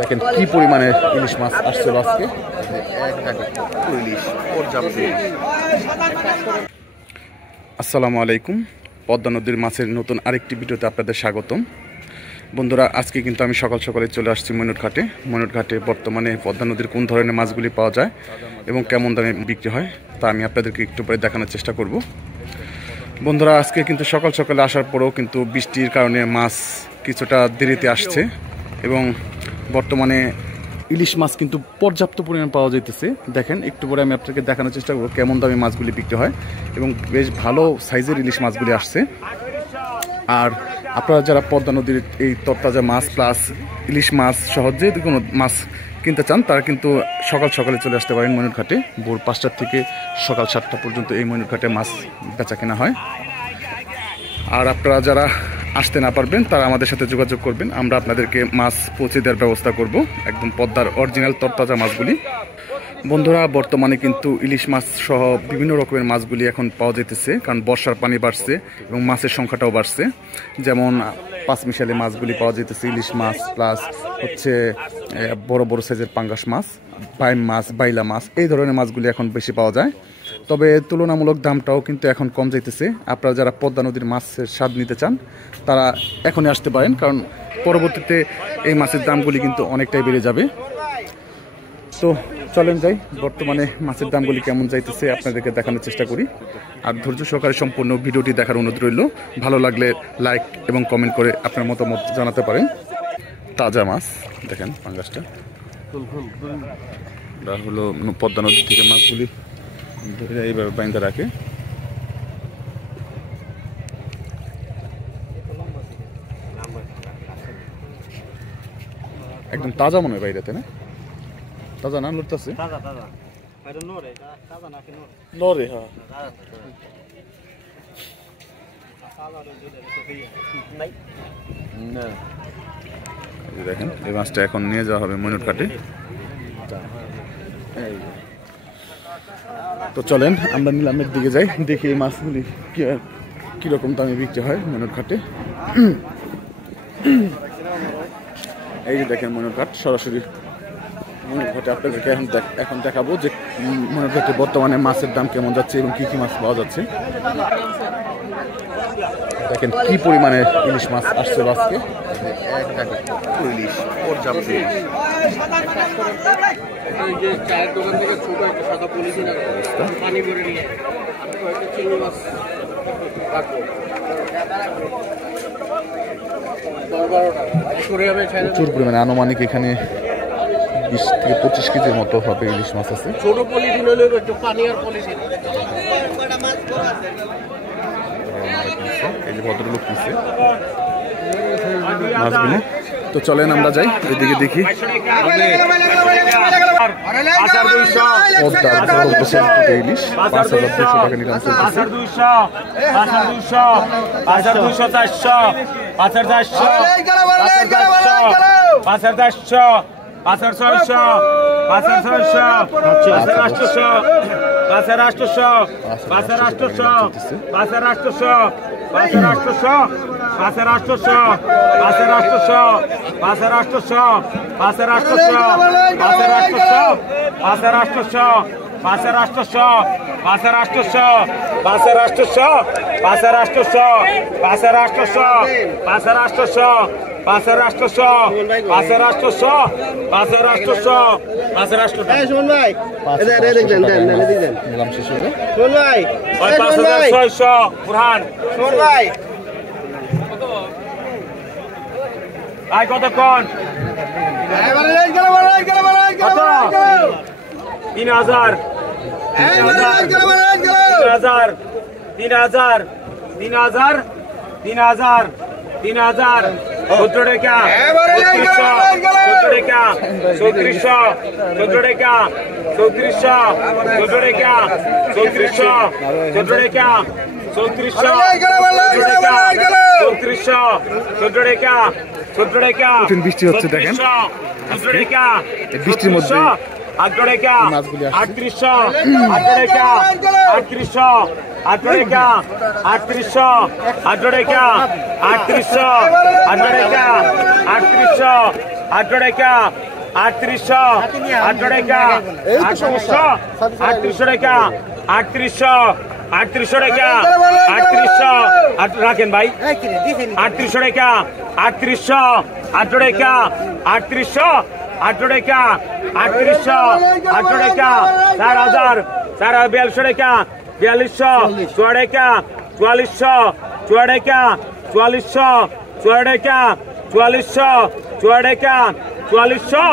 দেখেন কি পরিমাণে ইলিশ মাছ আসছে আজকে। আসসালামু আলাইকুম, পদ্মা নদীর মাছের নতুন আরেকটি ভিডিওতে আপনাদের স্বাগতম। বন্ধুরা, আজকে কিন্তু আমি সকাল সকালে চলে আসছি ময়ূরঘাটে। ময়ূরঘাটে বর্তমানে পদ্মা নদীর কোন ধরনের মাছগুলি পাওয়া যায় এবং কেমন দামে বিক্রি হয় তা আমি আপনাদেরকে একটু পরে দেখানোর চেষ্টা করব। বন্ধুরা, আজকে কিন্তু সকাল সকালে আসার পরেও কিন্তু বৃষ্টির কারণে মাছ কিছুটা দেরিতে আসছে এবং বর্তমানে ইলিশ মাছ কিন্তু পর্যাপ্ত পরিমাণ পাওয়া যাইতেছে। দেখেন, একটু পরে আমি আপনাকে দেখানোর চেষ্টা করবো কেমন দামে মাছগুলি বিক্রি হয় এবং বেশ ভালো সাইজের ইলিশ মাছগুলি আসছে। আর আপনারা যারা পদ্মা নদীর এই তরতাজা মাছ প্লাস ইলিশ মাছ সহজে কোনো মাছ কিনতে চান তারা কিন্তু সকাল সকালে চলে আসতে পারেন ময়ূরঘাটে। ভোর 5টা থেকে সকাল 7টা পর্যন্ত এই ময়ূরঘাটে মাছ বেচা কেনা হয়। আর আপনারা যারা আসতে না পারবেন তারা আমাদের সাথে যোগাযোগ করবেন, আমরা আপনাদেরকে মাছ পৌঁছে দেওয়ার ব্যবস্থা করব, একদম পদ্মার অরিজিনাল তরতাজা মাছগুলি। বন্ধুরা, বর্তমানে কিন্তু ইলিশ মাছ সহ বিভিন্ন রকমের মাছগুলি এখন পাওয়া যেতেছে, কারণ বর্ষার পানি বাড়ছে এবং মাছের সংখ্যাটাও বাড়ছে। যেমন পাঁচমিশালি মাছগুলি পাওয়া যেতেছে, ইলিশ মাছ প্লাস হচ্ছে বড় বড় সাইজের পাঙ্গাস মাছ, বাইম মাছ, বাইলা মাছ, এই ধরনের মাছগুলি এখন বেশি পাওয়া যায়। তবে তুলনামূলক দামটাও কিন্তু এখন কম যাইতেছে। আপনারা যারা পদ্মা নদীর মাছের স্বাদ নিতে চান তারা এখনই আসতে পারেন, কারণ পরবর্তীতে এই মাছের দামগুলি কিন্তু অনেকটাই বেড়ে যাবে। তো চলেন যাই, বর্তমানে মাছের দামগুলি কেমন যাইতেছে আপনাদেরকে দেখানোর চেষ্টা করি। আর ধৈর্য সহকারে সম্পূর্ণ ভিডিওটি দেখার অনুরোধ রইল। ভালো লাগলে লাইক এবং কমেন্ট করে আপনার মতামত জানাতে পারেন। তাজা মাছ দেখেন, পাঙ্গাসটা হলো পদ্মা নদী থেকে মাছগুলি এইভাবে বাইন্দা রাখে। একদম তাজা মনে হয় বাইরেতে, না তাজা না লড়তেছে নরে। হ্যাঁ, দেখেন এই মাছটা এখন নিয়ে যাওয়া হবে ময়ূরঘাটে। তো চলেন আমরা নিলামের দিকে যাই, দেখি এই মাছগুলি কিরকম দামে বিক্রি হয় ময়ূরঘাটে। এই যে দেখেন ময়ূরঘাট, সরাসরি ময়ূরঘাটে আপনাদেরকে এখন দেখাবো যে ময়ূরঘাটে বর্তমানে মাছের দাম কেমন যাচ্ছে এবং কি কি মাছ পাওয়া যাচ্ছে। দেখেন কি পরিমাণে ইলিশ মাছ আসছে আজকে। ইলিশ পর্যাপ্ত প্রচুর পরিমাণে, আনুমানিক এখানে 20 থেকে 25 কেজির মতো হবে ইলিশ মাছ আছে। ছোট পলিথিন হলে একটু পানি আর পলিথিন। এই যে ভদ্রলোক নিচ্ছে মাছগুলি। তো চলেন আমরা যাই, এদিকে দেখি। ইলিশ 5,200 টাকা নিলাম চলতেছে। কতক্ষণ 3,000 14 টাকা 3400 14 টাকা 3400 14 টাকা 3400 14 টাকা 3400 বৃষ্টি হচ্ছে দেখেন, বৃষ্টির মধ্যে 8 টাকা মাছগুলি আসছে 3800 8 টাকা 3800 8 টাকা 3800 8 টাকা 3800 8 টাকা 3800 8 টাকা 3800 8 টাকা 3800 3800 টাকা 3800 3800 টাকা 3800 রাখেন ভাই 3800 টাকা 3800 8 টাকা 3800 8 টাকা 3800 8 টাকা 4000 4200 টাকা 4200 4 টাকা 4400 4 টাকা 4400 4 টাকা 4400 4 টাকা 4400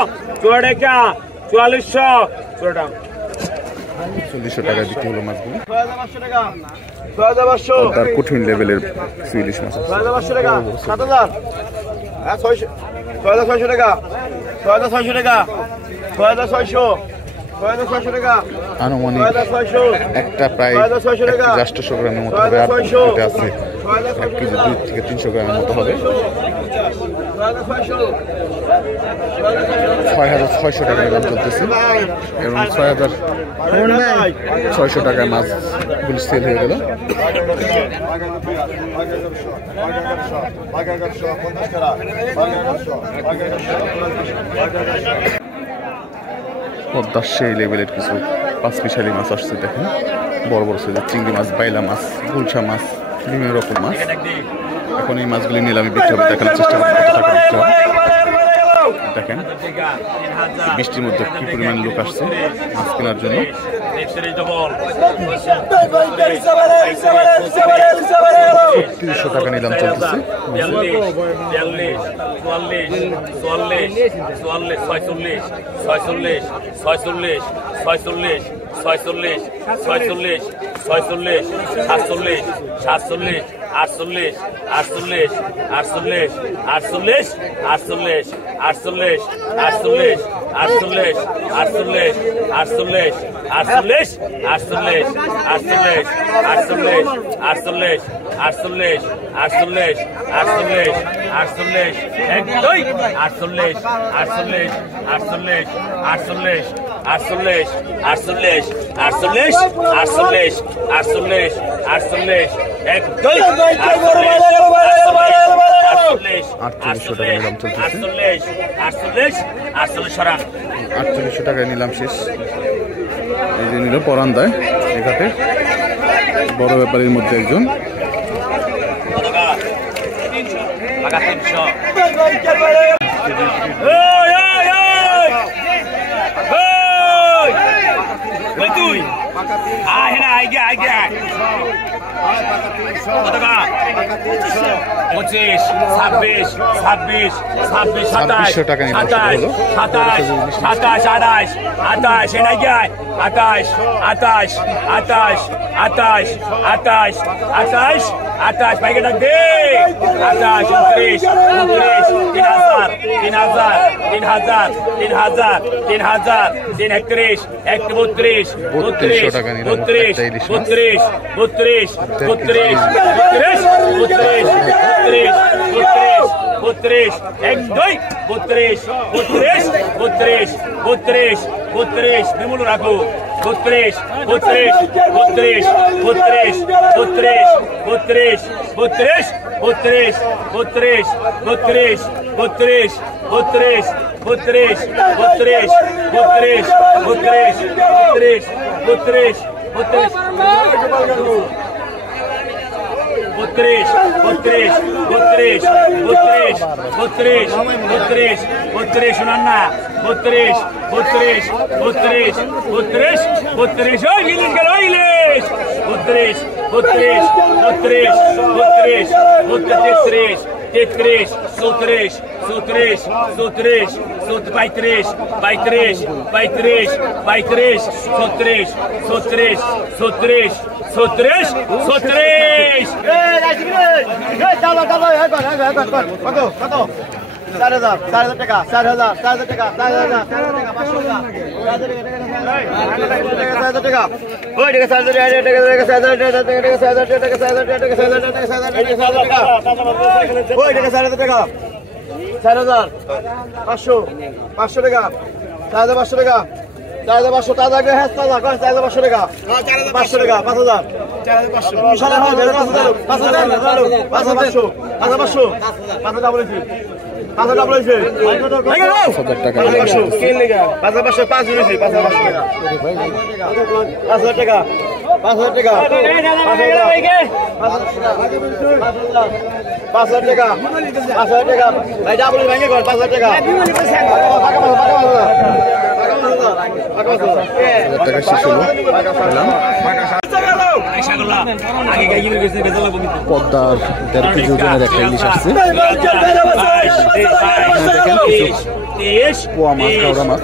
4 টাকা 4400 4 টাকা 40 টাকা বিক্রি হলো মাছগুলো 6500 টাকা 6500 তার কঠিন লেভেলের সুইলিশ মাছ আছে 6500 টাকা 7000 হ্যাঁ 6600 টাকা 6600 টাকা 6600 6600 টাকা আনুমানিক 6600 একটা প্রায় 6600 টাকা 800 গ্রামের মতো হবে আর এটা আছে 1 কেজি 2 থেকে 300 গ্রামের মতো হবে 6600 টাকা দাম চলতেছে এবং 6600 টাকায় মাছগুলি সেল হয়ে গেল। পদ্মার সেই লেভেলের কিছু পাঁচমিশালি মাছ আসছে দেখেন, বড় বড় সাইজের চিংড়ি মাছ, বাইলা মাছ, গুলশা মাছ, বিভিন্ন রকম মাছ। এখন এই মাছগুলি নিলামে বিক্রি হবে, দেখানোর চেষ্টা করবো কত টাকা বিক্রি হবে। দেখেন বৃষ্টির মধ্যে কি পরিমাণ লোক আসছে মাছ কেনার জন্য। 300 টাকা নিলাম চলতেছে। 4800 টাকায় নিলাম শেষ। এই যে নিল পরান্দায় এখানে বড় ব্যাপারীর মধ্যে একজন। পঁচিশ, 26, 27, 28, 29, 30, 28, 29, 28, 28 বাইকে ডাক দে 28, 29, 30,000 30,000 30,000 30,000 30,000 31, 32, 33, 32, 33, 32, 32, 32, 1, 2, 32, 32, 32, 32, 32, বিমুল রাখো 32, 32, 32, 32, 32, 32, 32, 32, 32, 32, 32, 32, 32, 32, 32, 32, 32, 32, শোনান্না 32, 32, 32, 32, 32, ওই ইলিশ গেল ইলিশ 32, 32, 32, 32, 33, 33, 34, 34, 34, 35, 35, 35, 35, 36, 36, 36, 36, 36. কত 4,000 টাকা 4,000 টাকা 4,000 টাকা ওই টাকা 4,000 টাকা 4,000 টাকা 4,000 500 টাকা 4,500 টাকা 4500 তাজা হ্যাঁ তাজা কয় 4500 টাকা 500 টাকা 5000 পদ্মার ১.৫ কেজি ওজনের একটা ইলিশ আসছে। পোয়া মাছ, কাওড়া মাছ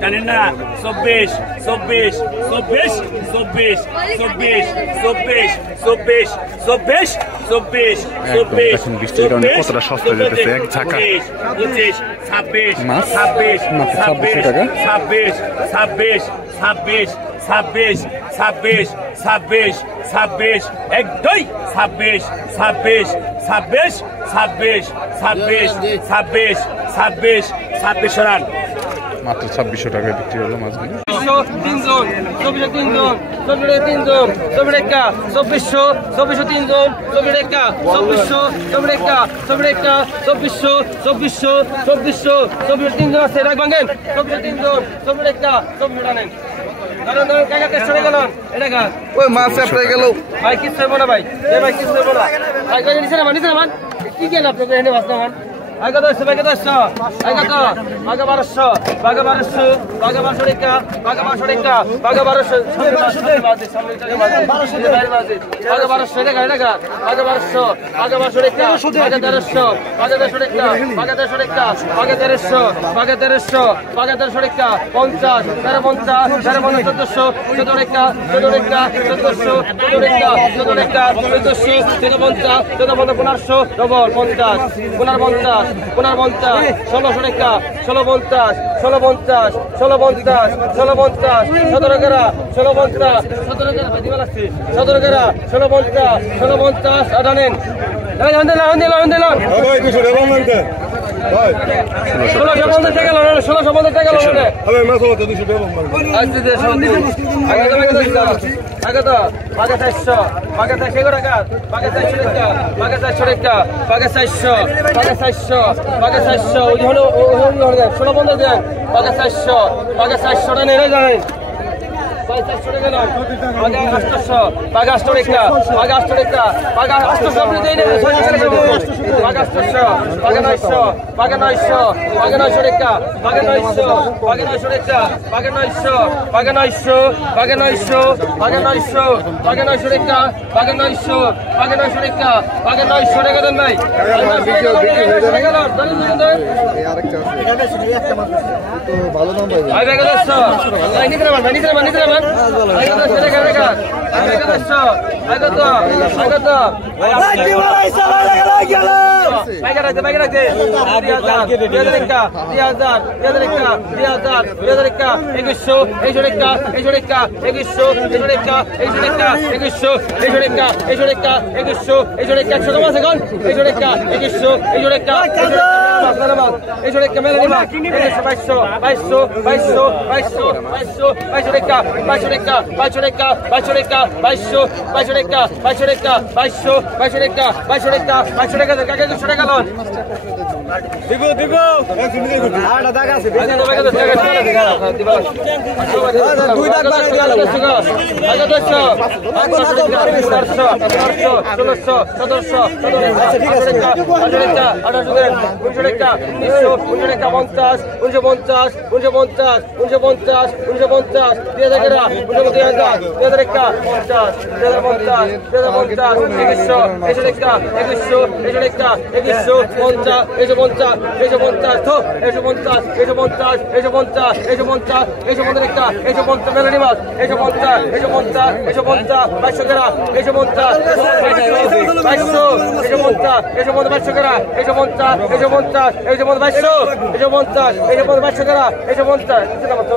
জানেন না 24 24 24 24 24 24 24 24 24 এখন বৃষ্টির কারণে কতটা সস্তা যেতেছে এক ঝাঁকা 25 26 মাছ 26 মাত্র 2600 টাকা। 26 26 26 26 26 26 26 এক দুই 26 26 26 26 26 26 26 26 সরান মাত্র 2600 টাকায় বিক্রি হলো মাছগুলো। 3জন 24 3জন 24 টাকা 2400 3জন 24 টাকা 24 3জন আছে রাখ ভাঙেন 24 3জন 24 টাকা 24 টানেন কারণ কাকা চেষ্টা করে গেল এটা ওই মাছ আপনি গেল ভাই কি করব না ভাই এই ভাই কি করব না ভাই কই নিছে না মান কি কেন আপনি এখানে বাস না মান আগে 10 আগে 1200 টাকা আগে 1200 টাকা আগে 1200 টাকা আগে 1200 সামনে টাকা মাঝে বাইরে মাঝে আগে 1200 টাকা টাকা আগে 1200 টাকা আগে 1300 আগে 1300 টাকা আগে 1300 টাকা আগে 1300 আগে 1300 আগে 1300 টাকা 50 50 14 টাকা 14 টাকা 14 টাকা 14 টাকা 1500 ডবল 50 1600 টাকা 1650 1650 1650 1650 17 টাকা 1650 17 টাকা দিবা লাগছে 17 টাকা 1650 1650 আটানেন এই হন্দেলা 1650 টাকা লন 1650 টাকা লন হবে মাছ হলো 200 টাকা আচ্ছা দে আগে তো আগে 400 আগে 400 টাকা আগে 400 টাকা আগে 400 টাকা আগে 400 আগে 400 ওই হলো 1650 দেন আগে 400 টাকা নেই জানেন 400 টাকা না আগে 800 আগে 800 টাকা আগে 800 টাকা আগে 800 আপনি দেই নেবেন 600 টাকা আগে 800 আগে 900 আগে 900 আগে 900 টাকা আগে 900 আগে 900 টাকা আগে 900 আগে 900 আগে 900 আগে 900 আগে 900 টাকা আগে 900 আগে 900 টাকা আগে 900 টাকা দেন ভাই ভালো দাম পাইবে আগে 900 আগে নিতে মান আগে 900 টাকা আগে 900 আগে তো বাইকে রাখতে 2000 টাকা 2000 টাকা 2100 টাকা 2100 টাকা 2100 টাকা 2100 টাকা 2100 টাকা 2100 টাকা 100 টাকা 100 কম আছে কোন 2100 টাকা 2100 টাকা 2100 টাকা মেলে নিবা 2200 2200 টাকা 2200 টাকা 2200 টাকা 2200 টাকা 2200 টাকা 2200 টাকা 2200 টাকা 2200 টাকা 2200 টাকা কাকে 200 টাকা লোন দিব আটা টাকা আছে আগে তো টাকা দিবা দুই টাকা বাড়াই দিলাম আগে 200 আগে 1600 1700 আচ্ছা ঠিক আছে 18 টাকা 1900 টাকা 1900 টাকা 50 49 2000 টাকা 2000 টাকা 250 50, এই যে 2200, এই যে 50, এই যে 2200 টাকা, এই যে 50, কিছু না মতো।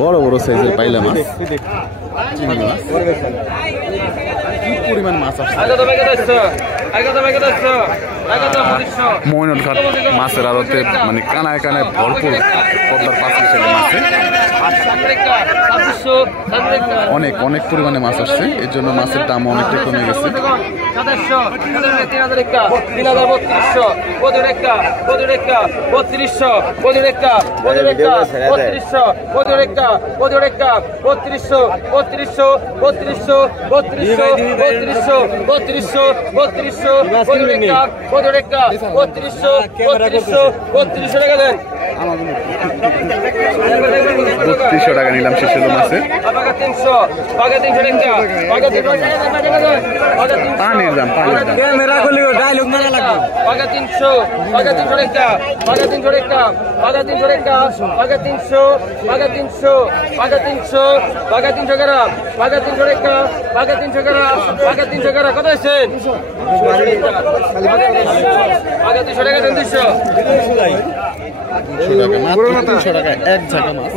বড় বড় সাইজের পাইলা মাছ, চিংড়ি মাছ। কি পরিমাণ মাছ আসছে! মইনুল ঘাট মাছের আড়তে মানে কানায় কানায় ভরপুর পদ্মার পাঁচিল ছেলে মাছে অনেক অনেক পরিমাণে মাছ আসছে, এর জন্য মাছের দাম অনেকটা কমে গেছে। 3200 টাকা নিলাম শেষ হলো মাছের। পানির দাম, পানির দাম। কত হয়েছেন? 300 টাকা এক ঝাঁকা মাছ।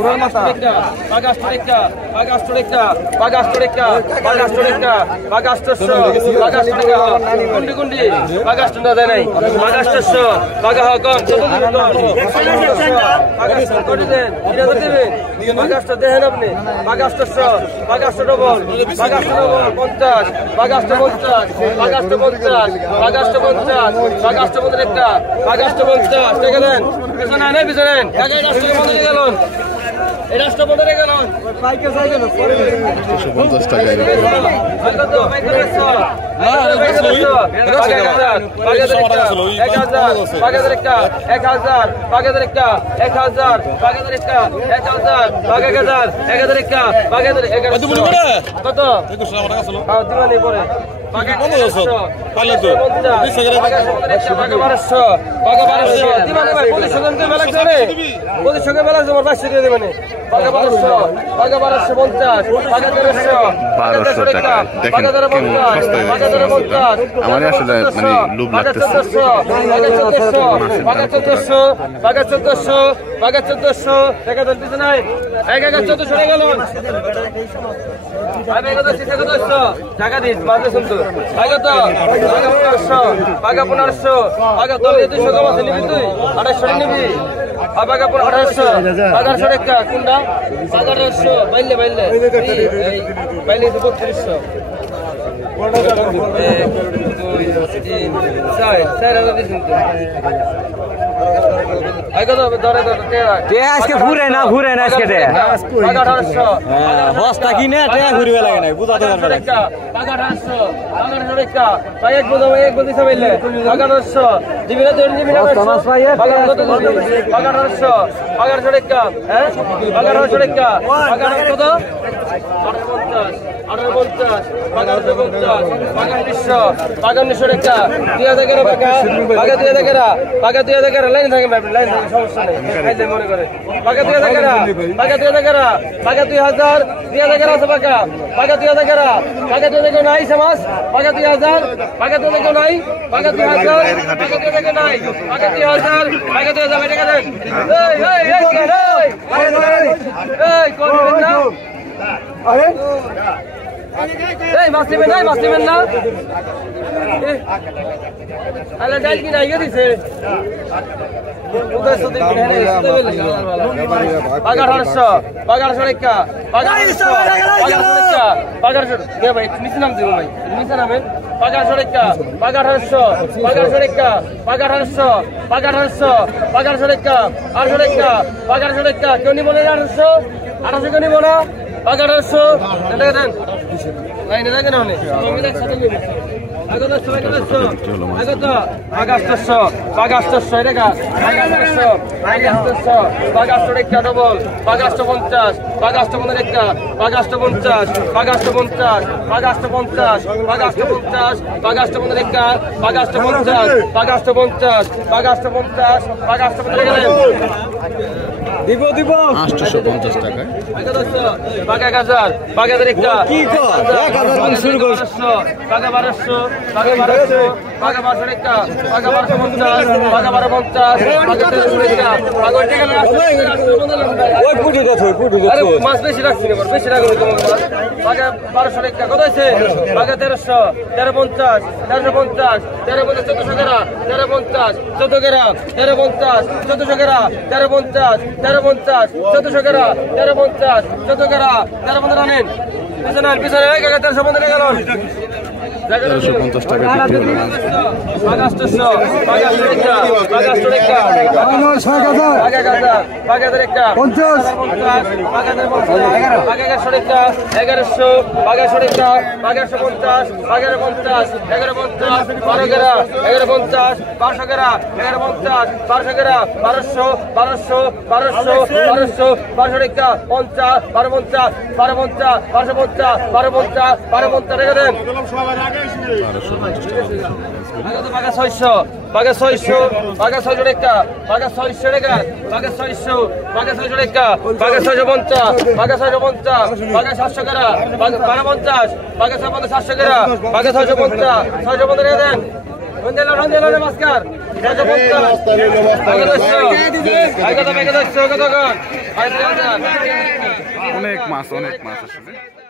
দেখেন আপনি 250 টাকা। আমার আসলে মানে লোভ লাগতেছে। 1400 টাকা দিতে নাই 1400 গেল টাকা দিস মাঝে শুনতো আগে তো 1500 টাকা 1500 আগে তো 200 কম আছে নিবি তুই 2800 নিবি আবাগা 1800 1800 টাকা কোনটা 1800 বাইলে বাইলে এই বাইলে 3200 1 2 3 4 দিন তো আগে তো ধরে আজকে ঘুরে না আজকে 1800 বস্তা কিনে ঘুরবে লাগে না বুঝাতে পারবে না। 1800 টাকা ভাই এক বদি সবাইলে 1800 দিবি না তোর দিবি না 1800 টাকা হ্যাঁ 1800 টাকা 1800 কত 58 টাকা 2000 টাকা লাইন থাকে লাইন থাকে সমস্যা নেই খাইলে মনে করে টাকা 2000 টাকা টাকা 2000 আছে টাকা 2000 টাকা নাই সমাজ টাকা 2000 টাকা 2000 নাই টাকা 2000 টাকা 2000 নাই টাকা 2000 টাকা 2000 টাকা দেন এই কোন না আরে এই মাছ নেবেন না আলা ডাল কি নাই গেছে উদয় সুদীপ নেনে পাগা 1800 টাকা পাগা 1800 দে ভাই নিচে নাম দেব ভাই নিচে নামেন পাগা 1800 টাকা পাগা 1800 টাকা পাগা 1800 টাকা 800 টাকা পাগা 1800 টাকা কেউ নিব না 800 কেউ নিব না পাগা 1800 দেন লাইনে দেখেন আপনি আমি দেখ সাথে নিব আগত 800 টাকা ডবল 850 টাকা 850 850 টাকায়। বাঘা 1000 বাঘা 1000 কি শুরু কর 1200 বাঘা 1200 বাঘা 1200 বাঘা 1200 টাকা বাঘা 1250 বাঘা 1250 বাঘা 1300 টাকা বাঘা টাকা না ওই পুটু দাও আরে মাছ বেশি রাখছি না বেশি রাখলে তোমার বাঘা 1200 টাকা কত আছে বাঘা 1300 1350 1350 1400 টাকা 1350 14 টাকা 1350 1400 টাকা 1350 1350 1400 টাকা 1350 14 টাকা 1350 আনেন পিছনে 1350 টাকা গেল 1350 টাকা বিক্রি হলো মাছ। বাঘা 800 বাঘা 800 টাকা বাঘা 800 টাকা বাঘা 1000 50 বাঘা 1100 টাকা 1100 বাঘা 100 টাকা বাঘা 150 বাঘা 50 1150 12 টাকা 1150 1200 টাকা 1150 1200 টাকা 1200 1200 1200 1200 1200 টাকা 50 1250 1250 1250 1250 1250 টাকা দেন বাঘা 600 বাঘা 600 বাঘা 600 টাকা বাঘা 600 টাকা বাঘা 600 বাঘা 600 টাকা বাঘা 650 বাঘা 650 বাঘা 700 টাকা বাঘা 1250 বাঘা 700 টাকা বাঘা 650 650 টাকা দেন রঞ্জেলা নমস্কার 650 অনেক মাছ আসলে।